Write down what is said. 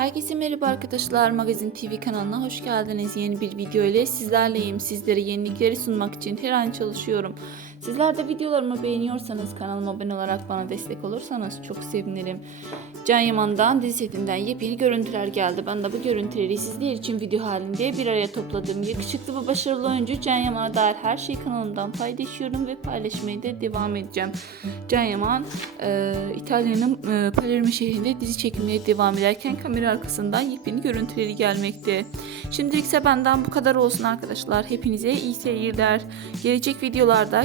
Herkese merhaba arkadaşlar. Magazin TV kanalına hoş geldiniz. Yeni bir video ile sizlerleyim. Sizlere yenilikleri sunmak için her an çalışıyorum. Sizler de videolarımı beğeniyorsanız kanalıma abone olarak bana destek olursanız çok sevinirim. Can Yaman'dan dizi setinden yepyeni görüntüler geldi. Ben de bu görüntüleri sizler için video halinde bir araya topladım. Yakışıklı ve başarılı oyuncu Can Yaman'a dair her şeyi kanalımdan paylaşıyorum ve paylaşmaya da devam edeceğim. Can Yaman e, İtalya'nın e, Palermo şehrinde dizi çekimleri devam ederken kamera arkasından yepyeni görüntüleri gelmekte. Şimdilik ise benden bu kadar olsun arkadaşlar. Hepinize iyi seyirler. Gelecek videolarda